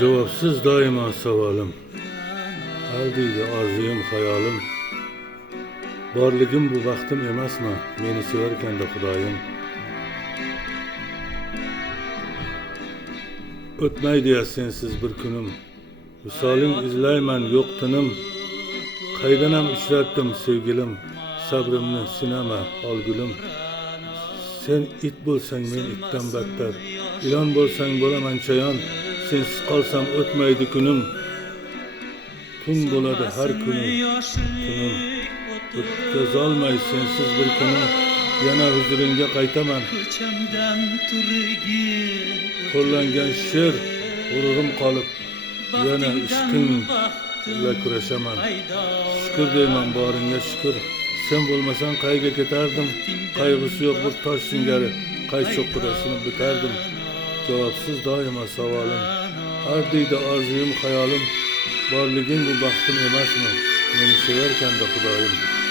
Cevapsız daima savolim, ardiydi arzuyum hayolim. Borligim bu baxtim emasmi, meni sevarkan da Xudoyim. O'tmaydi ya sensiz bir kunim, visoling izlayman yo'q tinim. Qaydanam uchratdim sevgilim, sabrimni sinama ol gulim. Sen it bo'lsang men itdan battar, ilon bo'lsang bo'laman chayon. Sensiz qolsam o'tmaydi kunim, tun bo'ladi har kuni tunim. O'tkazolmay sensiz bir kunim, yana huzuringga qaytaman. Qo'llangan she'r g'ururim qolib, yana ishqing ila kurashaman. Shukr deyman boringga shukr, sen bo'lmasang qayga ketardim. Qayg'usi yo'q bir tosh singari qayt cho'qqirasini bitardim. Javobsiz doimo savolim, ardiydi orzuyim hayolim. Borliging bu baxtim emasmi, meni sevarkan da Xudoyim.